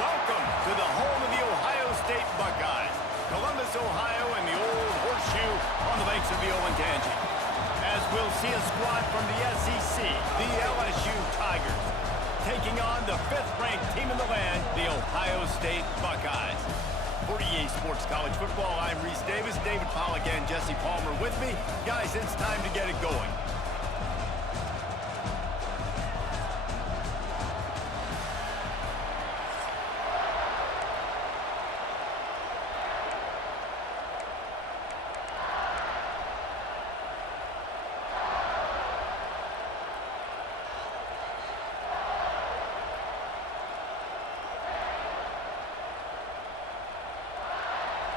Welcome to the home of the Ohio State Buckeyes, Columbus, Ohio, and the old horseshoe on the banks of the Olentangy. As we'll see a squad from the SEC, the LSU Tigers, taking on the 5th-ranked team in the land, the Ohio State Buckeyes. For EA Sports College Football, I'm Reese Davis, David Pollack, and Jesse Palmer with me. Guys, it's time to get it going.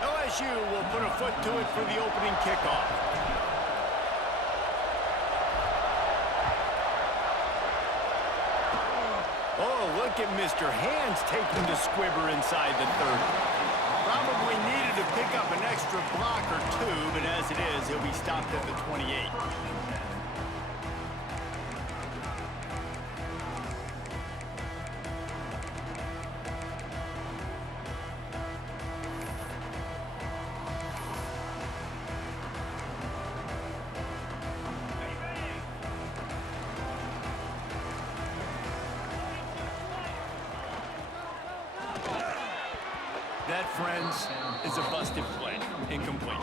LSU will put a foot to it for the opening kickoff. Oh, look at Mr. Hands taking the squibber inside the 30. Probably needed to pick up an extra block or two, but as it is, he'll be stopped at the 28. That, friends, is a busted play. Incomplete.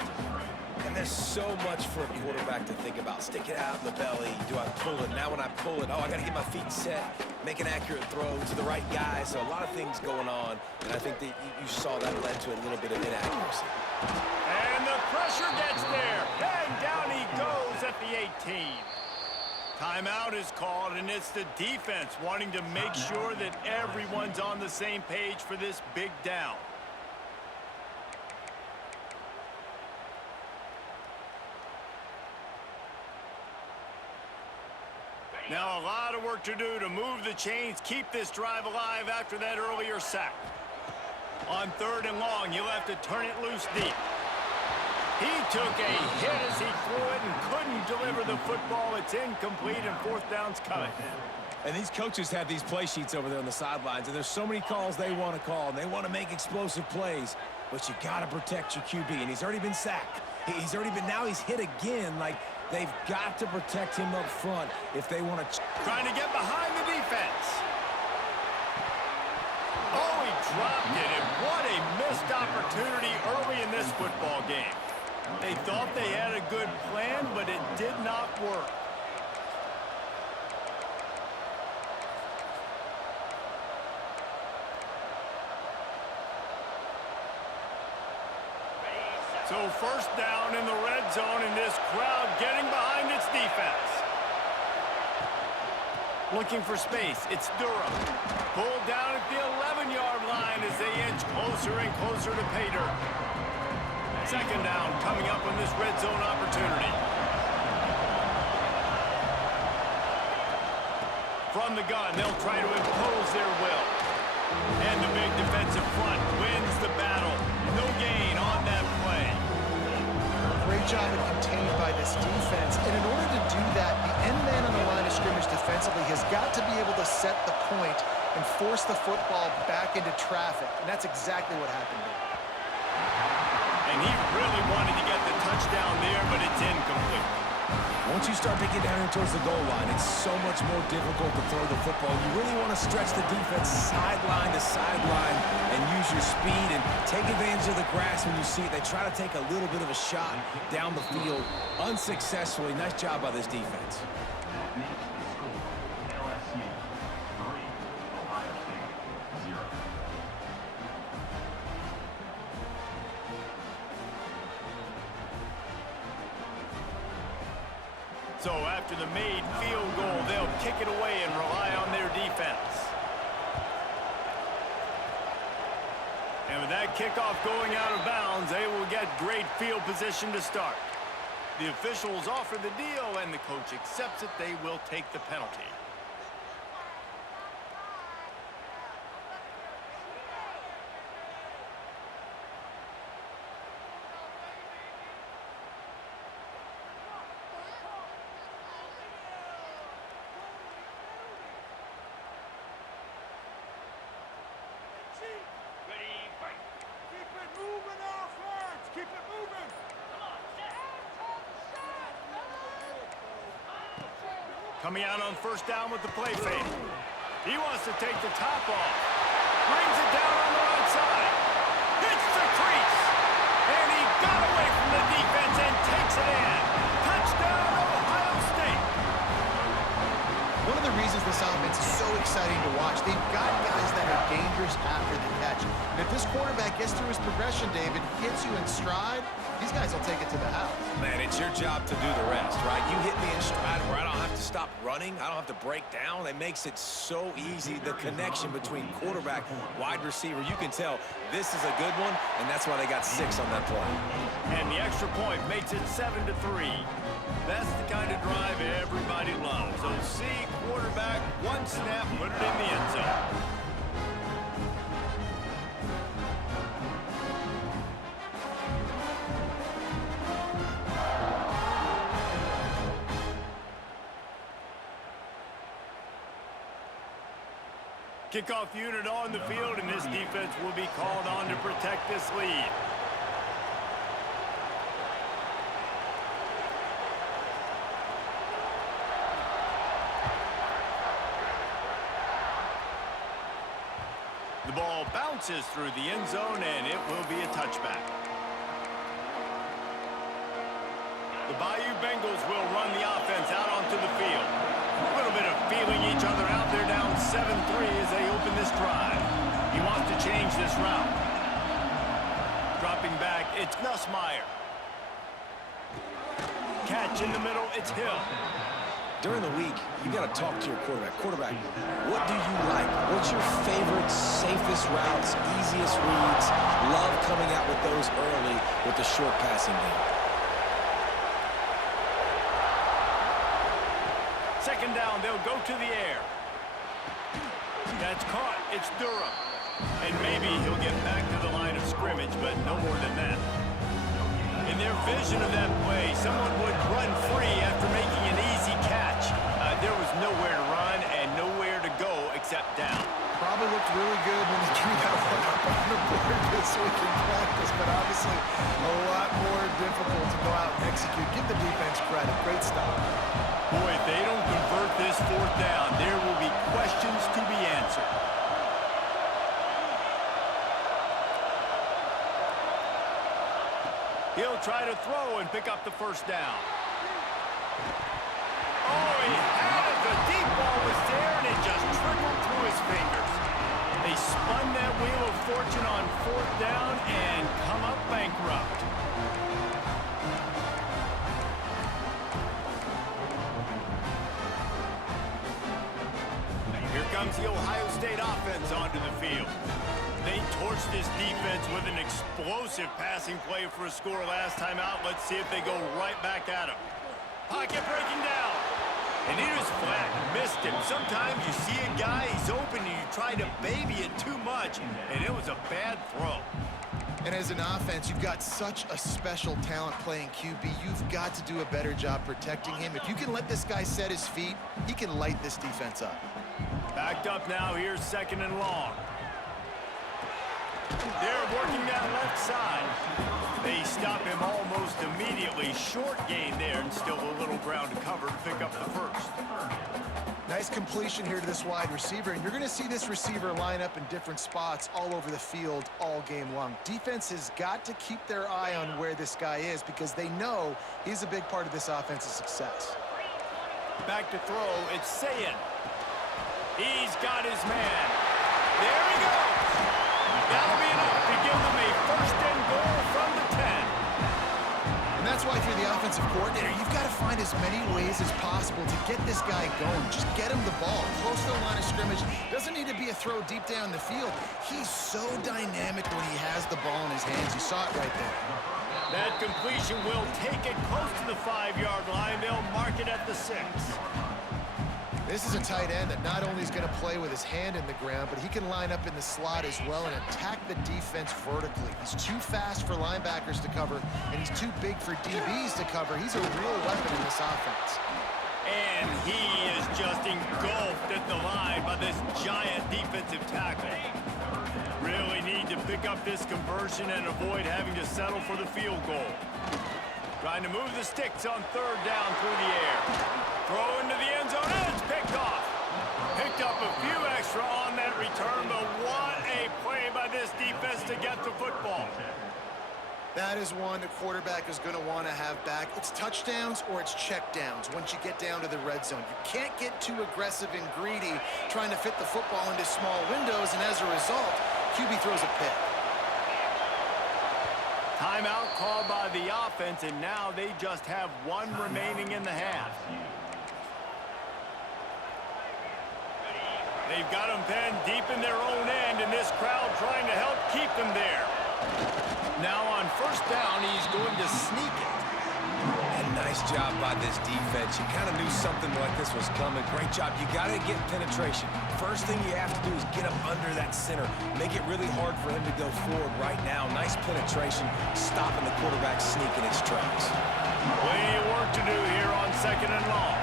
And there's so much for a quarterback to think about. Stick it out in the belly. Do I pull it? Now when I pull it, oh, I got to get my feet set, make an accurate throw to the right guy. So a lot of things going on, and I think that you saw that led to a little bit of inaccuracy. And the pressure gets there, and down he goes at the 18. Timeout is called, and it's the defense wanting to make sure that everyone's on the same page for this big down. Now a lot of work to do to move the chains, keep this drive alive after that earlier sack. On 3rd and long, you'll have to turn it loose deep. He took a hit as he threw it and couldn't deliver the football. It's incomplete and 4th down's coming. And these coaches have these play sheets over there on the sidelines, and there's so many calls they want to call, and they want to make explosive plays, but you got to protect your QB, and he's already been sacked. Now he's hit again. Like, they've got to protect him up front if they want to. Trying to get behind the defense. Oh, he dropped it, and what a missed opportunity early in this football game. They thought they had a good plan, but it did not work. So 1st down in the red zone, and this crowd getting behind its defense. Looking for space, it's Durham. Pulled down at the 11-yard line as they inch closer and closer to pay dirt. 2nd down coming up on this red zone opportunity. From the gun, they'll try to impose their will. And the big defensive front wins the battle. No gain on that play. Great job of contained by this defense. And in order to do that, the end man on the line of scrimmage defensively has got to be able to set the point and force the football back into traffic. And that's exactly what happened there. And he really wanted to get the touchdown there, but it's incomplete. Once you start to get down here towards the goal line, it's so much more difficult to throw the football. You really want to stretch the defense sideline to sideline and use your speed and take advantage of the grass when you see it. They try to take a little bit of a shot down the field unsuccessfully. Nice job by this defense. So after the made field goal, they'll kick it away and rely on their defense. And with that kickoff going out of bounds, they will get great field position to start. The officials offer the deal, and the coach accepts it. They will take the penalty. Coming out on first down with the play fake. He wants to take the top off. Brings it down on the right side. Hits the crease. And he got away from the defense and takes it in. Touchdown, Ohio State. One of the reasons this offense is so exciting to watch, they've got guys that are dangerous after the catch. And if this quarterback gets through his progression, David, hits you in stride, these guys will take it to the house. Man, it's your job to do the rest, right? You hit me in stride where I don't have to stop running. I don't have to break down. It makes it so easy. The connection between quarterback, wide receiver, you can tell this is a good one, and that's why they got 6 on that play. And the extra point makes it 7-3. That's the kind of drive everybody loves. So see, quarterback, one snap, put it in the end zone. Kickoff unit on the field, and this defense will be called on to protect this lead. The ball bounces through the end zone, and it will be a touchback. The Bayou Bengals will run the offense out onto the field. A little bit of feeling each other out. They're down 7-3 as they open this drive. He wants to change this route. Dropping back, it's Nussmeier. Catch in the middle, it's Hill. During the week, you got to talk to your quarterback. Quarterback, what do you like? What's your favorite, safest routes, easiest reads? Love coming out with those early with the short passing game. Second down, they'll go to the air. That's caught. It's Durham. And maybe he'll get back to the line of scrimmage, but no more than that. In their vision of that play, someone would run free after making an easy catch. There was nowhere to run and nowhere to go except down. Probably looked really good when they drew that one up on the board this week in practice, but obviously a lot more difficult to go out and execute. Give the defense credit. Great stop. Boy, if they don't convert this fourth down, there will be questions to be answered. He'll try to throw and pick up the first down. Oh, he had it. The deep ball was there, and it just trickled through his fingers. They spun that wheel of fortune on fourth down and come up bankrupt. Here comes the Ohio State offense onto the field. They torched this defense with an explosive passing play for a score last time out. Let's see if they go right back at him. Pocket breaking down. And he was flat, missed him. Sometimes you see a guy, he's open, and you try to baby it too much, and it was a bad throw. And as an offense, you've got such a special talent playing QB. You've got to do a better job protecting him. If you can let this guy set his feet, he can light this defense up. Backed up now, here's second and long. They're working that left side. They stop him almost immediately. Short gain there, and still a little ground to cover to pick up the first. Nice completion here to this wide receiver, and you're going to see this receiver line up in different spots all over the field all game long. Defense has got to keep their eye on where this guy is because they know he's a big part of this offense's success. Back to throw, it's Sayin. He's got his man. There he goes. That'll be enough to give them a first and goal from the 10. And that's why if you're the offensive coordinator, you've got to find as many ways as possible to get this guy going. Just get him the ball close to the line of scrimmage. Doesn't need to be a throw deep down the field. He's so dynamic when he has the ball in his hands. You saw it right there. That completion will take it close to the 5-yard line. They'll mark it at the 6. This is a tight end that not only is going to play with his hand in the ground, but he can line up in the slot as well and attack the defense vertically. He's too fast for linebackers to cover, and he's too big for DBs to cover. He's a real weapon in this offense. And he is just engulfed at the line by this giant defensive tackle. Really need to pick up this conversion and avoid having to settle for the field goal. Trying to move the sticks on third down through the air. Throw into the end end zone, and it's picked off. Picked up a few extra on that return, but what a play by this defense to get the football. That is one the quarterback is going to want to have back. It's touchdowns or it's checkdowns once you get down to the red zone. You can't get too aggressive and greedy trying to fit the football into small windows, and as a result, QB throws a pick. Timeout called by the offense, and now they just have one remaining in the half. They've got them pinned deep in their own end, and this crowd trying to help keep them there. Now on first down, he's going to sneak it. And nice job by this defense. You kind of knew something like this was coming. Great job. You got to get penetration. First thing you have to do is get up under that center. Make it really hard for him to go forward right now. Nice penetration, stopping the quarterback sneak in its tracks. Plenty of work to do here on second and long.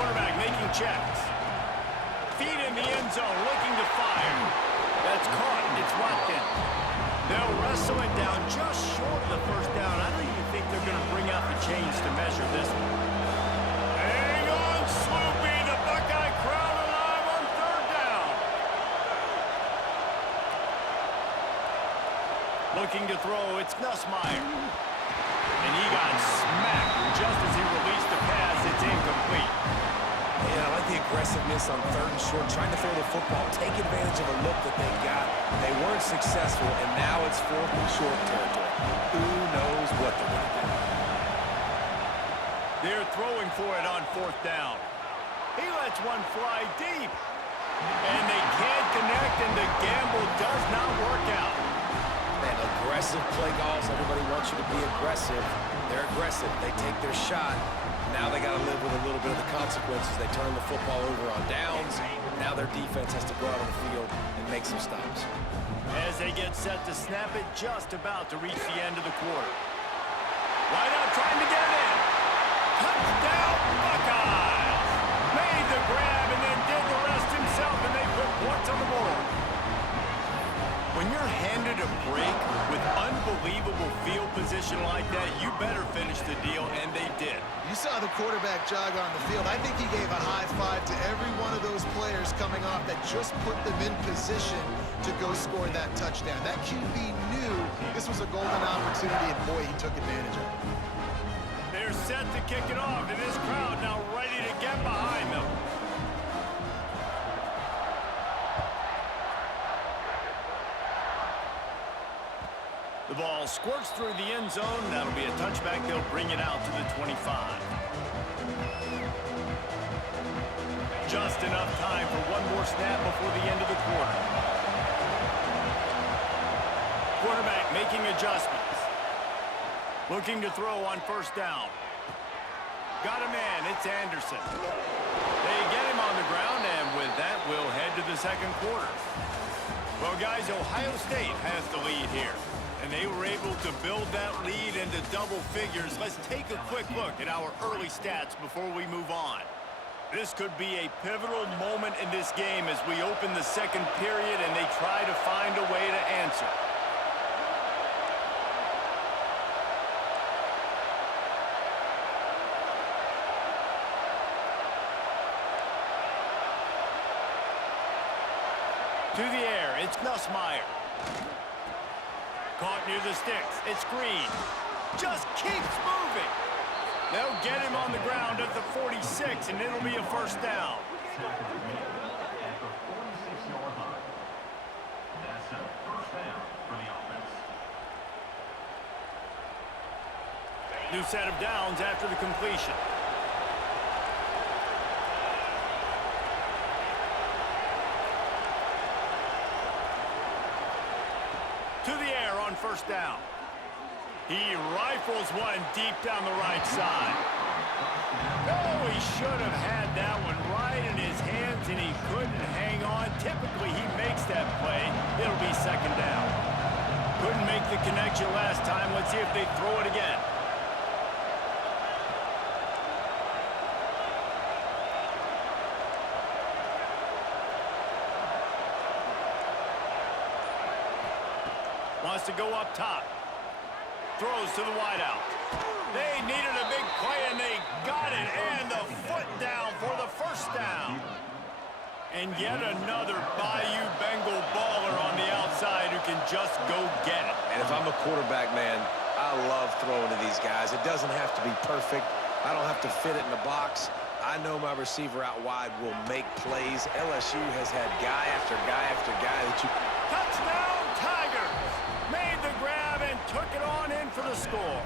Quarterback making checks. Feet in the end zone, looking to fire. That's caught. It's Watkins. They'll wrestle it down just short of the first down. I don't even think they're going to bring out the chains to measure this one. Hang on, Sloopy. The Buckeye crowd alive on third down. Looking to throw. It's Nussmeier. And he got smacked just as he released the pass. It's incomplete. Yeah, I like the aggressiveness on third and short, trying to throw the football, take advantage of a look that they got. They weren't successful, and now it's fourth and short territory. Who knows what they're going to do? They're throwing for it on fourth down. He lets one fly deep. And they can't connect, and the gamble does not work out. Man, aggressive play calls. Everybody wants you to be aggressive. They're aggressive. They take their shot. Now they got to live with a little bit of the consequences. They turn the football over on downs. Now their defense has to go out on the field and make some stops. As they get set to snap it, just about to reach the end of the quarter. Right out trying to get it in. Touchdown, Buckeyes! Made the grab and then did the rest himself, and they put points on the board. When you're handed a break with unbelievable field position like that, you better finish the deal, and they did. You saw the quarterback jog on the field. I think he gave a high five to every one of those players coming off that just put them in position to go score that touchdown. That QB knew this was a golden opportunity, and boy, he took advantage of it. They're set to kick it off, and this crowd now ready to get behind them. The ball squirts through the end zone. That'll be a touchback. They'll bring it out to the 25. Just enough time for one more snap before the end of the quarter. Quarterback making adjustments. Looking to throw on first down. Got a man. It's Anderson. They get him on the ground, and with that, we'll head to the second quarter. Well, guys, Ohio State has the lead here. And they were able to build that lead into double figures. Let's take a quick look at our early stats before we move on. This could be a pivotal moment in this game as we open the second period and they try to find a way to answer. To the air, it's Nussmeier. Caught near the sticks. It's Green. Just keeps moving. They'll get him on the ground at the 46, and it'll be a first down. New set of downs after the completion. To the air on first down. He rifles one deep down the right side. Oh, he should have had that one right in his hands, and he couldn't hang on. Typically, he makes that play. It'll be second down. Couldn't make the connection last time. Let's see if they throw it again. Wants to go up top. throws to the wideout. They needed a big play, and they got it, and the foot down for the first down. And yet another Bayou Bengal baller on the outside who can just go get it. And if I'm a quarterback, man, I love throwing to these guys. It doesn't have to be perfect. I don't have to fit it in the box. I know my receiver out wide will make plays. LSU has had guy after guy after guy that you... Touchdown, Tigers! Made the grab and took it on in for the score.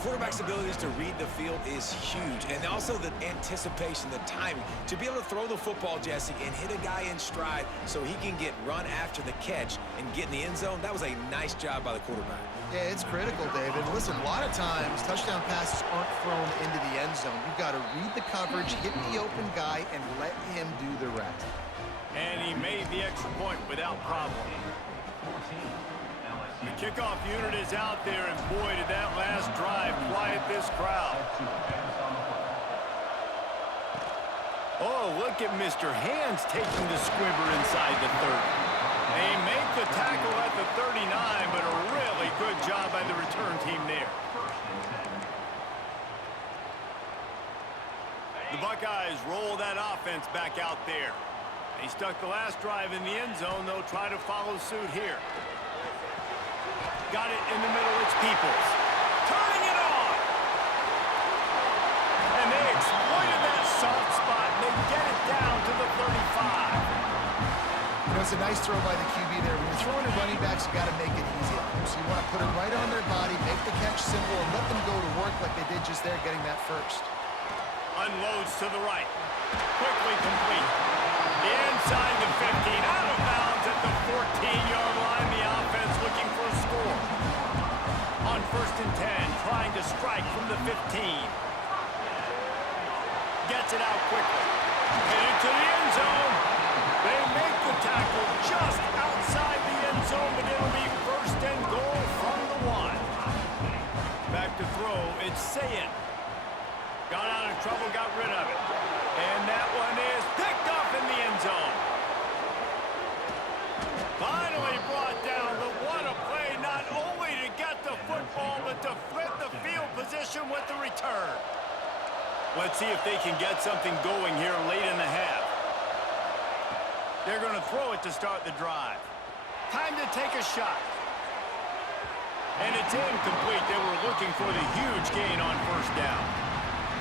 Quarterback's abilities to read the field is huge, and also the anticipation, the timing. To be able to throw the football, Jesse, and hit a guy in stride so he can get run after the catch and get in the end zone, that was a nice job by the quarterback. Yeah, it's critical, David. Listen, a lot of times, touchdown passes aren't thrown into the end zone. You've got to read the coverage, hit the open guy, and let him do the rest. And he made the extra point without problem. The kickoff unit is out there, and boy, did that last drive quiet this crowd. Oh, look at Mr. Hands taking the squibber inside the 30. They make the tackle at the 39, but a really good job by the return team there. The Buckeyes roll that offense back out there. They stuck the last drive in the end zone. They'll try to follow suit here. Got it in the middle, it's Peoples. Turning it on! And they exploited that soft spot, and they get it down to the 35. You know, it's a nice throw by the QB there. When you're throwing to running backs, you got to make it easy on them. So you want to put it right on their body, make the catch simple, and let them go to work like they did just there, getting that first. Unloads to the right. Quickly complete. The inside the 15, out of bounds at the 14-yard line. The offense looking for a score. On 1st and 10, trying to strike from the 15. Gets it out quickly. Headed to the end zone. They make the tackle just outside the end zone, but it'll be 1st and goal from the 1. Back to throw, it's Sayin. Got out of trouble, got rid of it. And that one is picked up in the end zone. Finally brought down, but what a play, not only to get the football, but to flip the field position with the return. Let's see if they can get something going here late in the half. They're going to throw it to start the drive. Time to take a shot. And it's incomplete. They were looking for the huge gain on 1st down.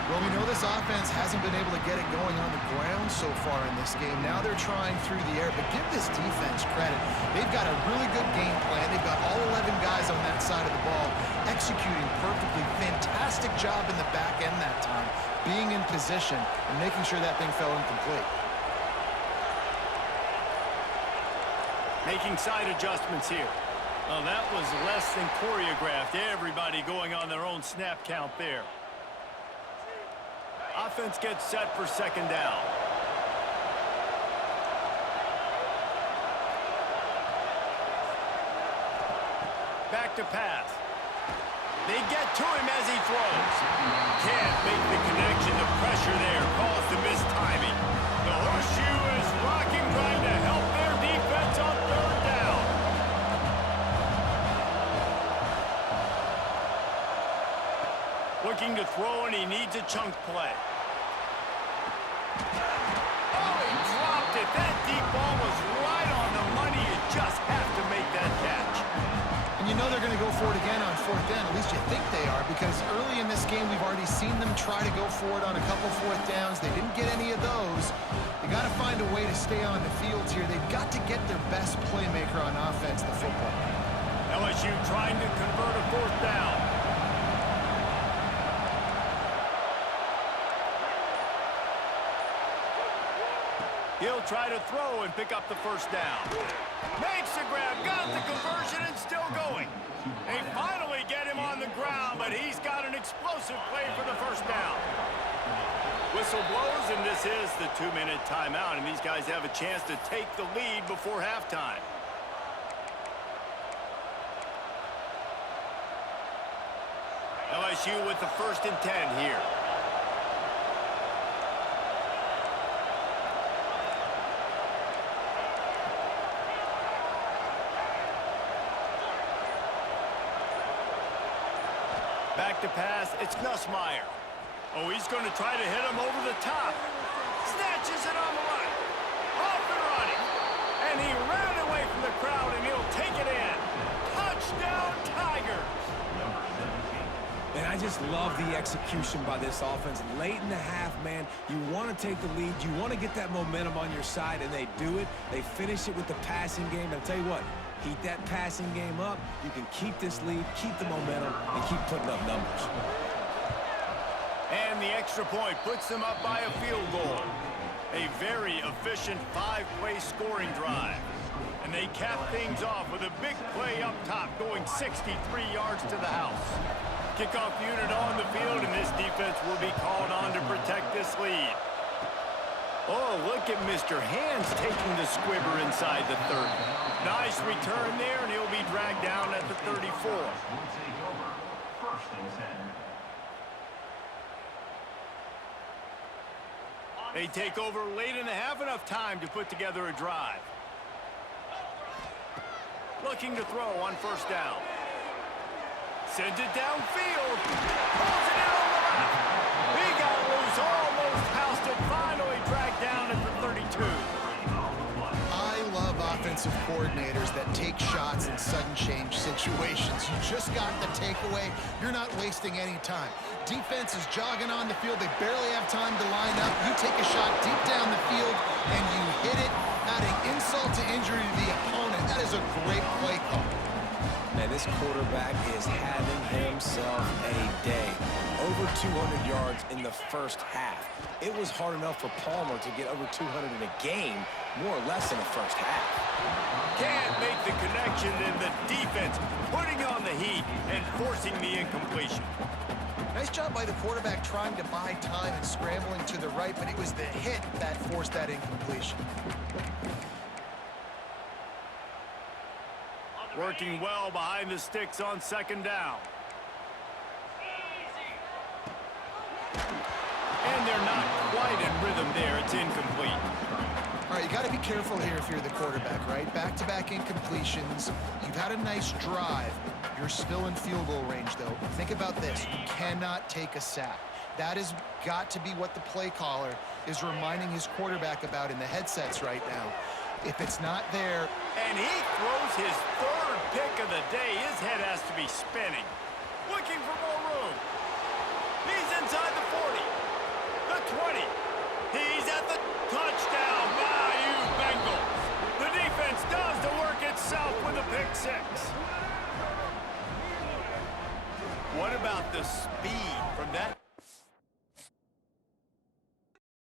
Well, we know this offense hasn't been able to get it going on the ground so far in this game. Now they're trying through the air, but give this defense credit. They've got a really good game plan. They've got all 11 guys on that side of the ball executing perfectly. Fantastic job in the back end that time, being in position and making sure that thing fell incomplete. Making side adjustments here. Well, that was less than choreographed. Everybody going on their own snap count there. Offense gets set for 2nd down. Back to pass. They get to him as he throws. Can't make the connection. The pressure there caused the mistiming. The horseshoe is rocking, trying to help their defense on 3rd down. Looking to throw, and he needs a chunk play. Oh, he dropped it. That deep ball was right on the money. You just have to make that catch. And you know they're going to go for it again on 4th down. At least you think they are, because early in this game, we've already seen them try to go for it on a couple 4th downs. They didn't get any of those. They got to find a way to stay on the field here. They've got to get their best playmaker on offense, the football. LSU trying to convert a 4th down. He'll try to throw and pick up the 1st down. Makes the grab, got the conversion, and still going. They finally get him on the ground, but he's got an explosive play for the 1st down. Whistle blows, and this is the 2-minute timeout, and these guys have a chance to take the lead before halftime. LSU with the 1st and 10 here. Back to pass, it's Nussmeier. Oh, he's going to try to hit him over the top. Snatches it on the right. Off and running. And he ran away from the crowd, and he'll take it in. Touchdown, Tigers. And I just love the execution by this offense. Late in the half, man, you want to take the lead. You want to get that momentum on your side, and they do it. They finish it with the passing game. And I'll tell you what, heat that passing game up. You can keep this lead, keep the momentum, and keep putting up numbers. And the extra point puts them up by a field goal. A very efficient 5-play scoring drive. And they cap things off with a big play up top, going 63 yards to the house. Kickoff unit on the field, and this defense will be called on to protect this lead. Oh, look at Mr. Hands taking the squibber inside the 30. Nice return there, and he'll be dragged down at the 34. They take over late in the half, enough time to put together a drive. Looking to throw on first down. Sends it downfield. Pulls it in on the left. He got loose, almost housed it, finally dragged down at the 32. I love offensive coordinators that take shots in sudden change situations. You just got the takeaway. You're not wasting any time. Defense is jogging on the field. They barely have time to line up. You take a shot deep down the field, and you hit it, adding insult to injury to the opponent. That is a great play call. Man, this quarterback is having himself a day. Over 200 yards in the first half. It was hard enough for Palmer to get over 200 in a game, more or less in the first half. Can't make the connection, and the defense putting on the heat and forcing the incompletion. Nice job by the quarterback trying to buy time and scrambling to the right, but it was the hit that forced that incompletion. Working well behind the sticks on second down. And they're not quite in rhythm there. It's incomplete. All right, you got to be careful here if you're the quarterback, right? Back-to-back incompletions. You've had a nice drive. You're still in field goal range, though. Think about this. You cannot take a sack. That has got to be what the play caller is reminding his quarterback about in the headsets right now. If it's not there... And he throws his third pick of the day. His head has to be spinning. Looking for more room. He's inside the 40. The 20. He's at the touchdown. Bayou Bengals. The defense does the work itself with a pick six. What about the speed from that